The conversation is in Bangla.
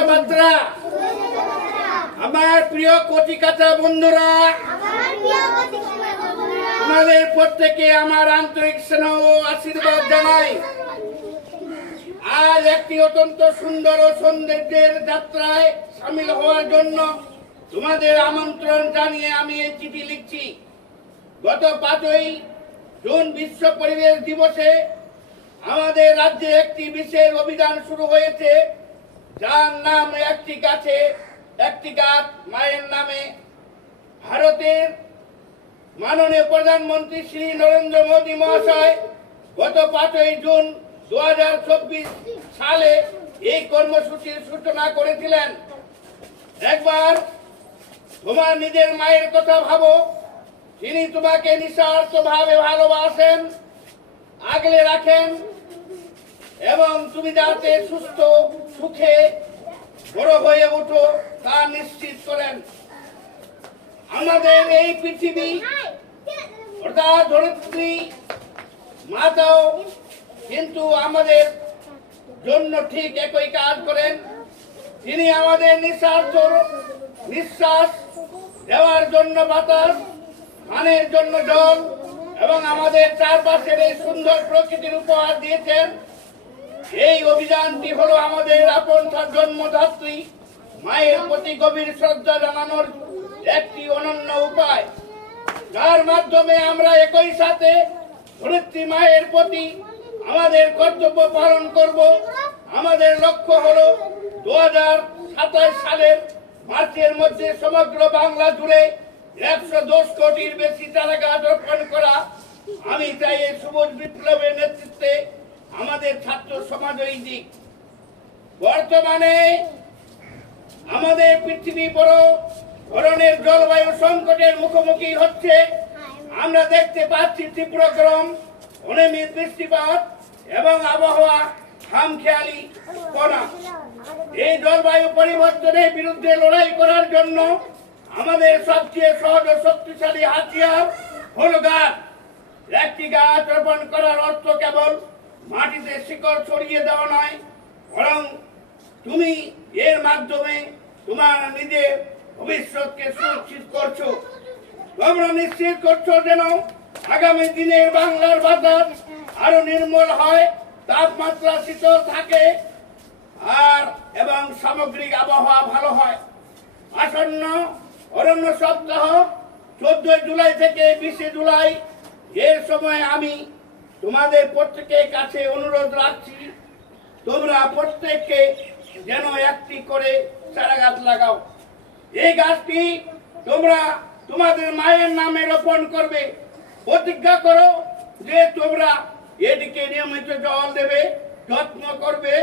শুভেচ্ছা বার্তা। আমার প্রিয় কচিকাঁচা বন্ধুরা, তোমাদের প্রত্যেকে আমার আন্তরিক স্নেহ ও আশীর্বাদ জানাই। আজ একটি অত্যন্ত সুন্দর ও সৌন্দর্যের যাত্রায় সামিল হওয়ার জন্য তোমাদের আমন্ত্রণ জানিয়ে আমি এই চিঠি লিখছি। গত 5ই জুন বিশ্ব পরিবেশ দিবসে আমাদের রাজ্যে একটি বিশেষ অভিযান শুরু হয়েছে, যার নাম একটি গাছে একটি গাছ মায়ের নামে। ভারতের মাননীয় প্রধানমন্ত্রী শ্রী নরেন্দ্র মোদী মহাশয় গত 5ই জুন 2024 সালে এই কর্মসূচির সূচনা করেছিলেন। একবার তোমার নিজের মায়ের কথা ভাবো, তিনি তোমাকে নিঃস্বার্থভাবে ভালোবাসেন, আগলে রাখেন এবং তুমি যাতে সুস্থ সুখে বড় হয়ে ওঠো তা নিশ্চিত করেন। আমাদের এই পৃথিবী অর্থাৎ ধরিত্রী মাতাও কিন্তু আমাদের জন্য ঠিক একই কাজ করেন। তিনি আমাদের নিঃশ্বাস দেওয়ার জন্য বাতাস, পানের জন্য জল এবং আমাদের চারপাশের এই সুন্দর প্রকৃতির উপহার দিয়েছেন। এই অভিযানটি হলো আমাদের আপন জন্মদাত্রী মায়ের প্রতি গভীর শ্রদ্ধা জানানোর একটি অনন্য উপায়, যার মাধ্যমে আমরা একই সাথে ধরিত্রী মায়ের প্রতি আমাদের কর্তব্য পালন করব। আমাদের লক্ষ্য হলো 2027 সালের মার্চের মধ্যে সমগ্র বাংলা জুড়ে 110 কোটির বেশি চারাগাছ রোপণ করা। আমি চাই এই সবুজ বিপ্লবের নেতৃত্বে আমাদের ছাত্র সমাজই দিক। বর্তমানে আমাদের পৃথিবী বড় ধরনের জলবায়ু সংকটের মুখোমুখি হচ্ছে। আমরা দেখতে পাচ্ছি তীব্র গরম, অনিয়মিত বৃষ্টিপাত এবং আবহাওয়া খামখেয়ালি করা। এই জলবায়ু পরিবর্তনের বিরুদ্ধে লড়াই করার জন্য আমাদের সবচেয়ে সহজ ও শক্তিশালী হাতিয়ার হল গাছ। একটি গাছ রোপণ করার অর্থ কেবল মাটিতে শিকড় ছড়িয়ে দেওয়া নয়, বরং তুমি এর মাধ্যমে তোমার নিজের ভবিষ্যৎকে সুরক্ষিত করছো। তোমরা নিশ্চিত করছো যেন আগামী দিনের বাংলার বাতাস আরো নির্মল হয়, তাপমাত্রা শীতল থাকে এবং সামগ্রিক আবহাওয়া ভালো হয়। আসন্ন অরণ্য সপ্তাহ 14 জুলাই থেকে 20 জুলাই এর সময় আমি তোমাদের প্রত্যেকের কাছে অনুরোধ রাখছি, তোমরা প্রত্যেককে যেন একটি করে চারা গাছ লাগাও। এই গাছটি তোমরা তোমাদের মায়ের নামে রোপণ করবে। প্রতিজ্ঞা করো যে তোমরা এটিকে নিয়মিত জল দেবে, যত্ন করবে।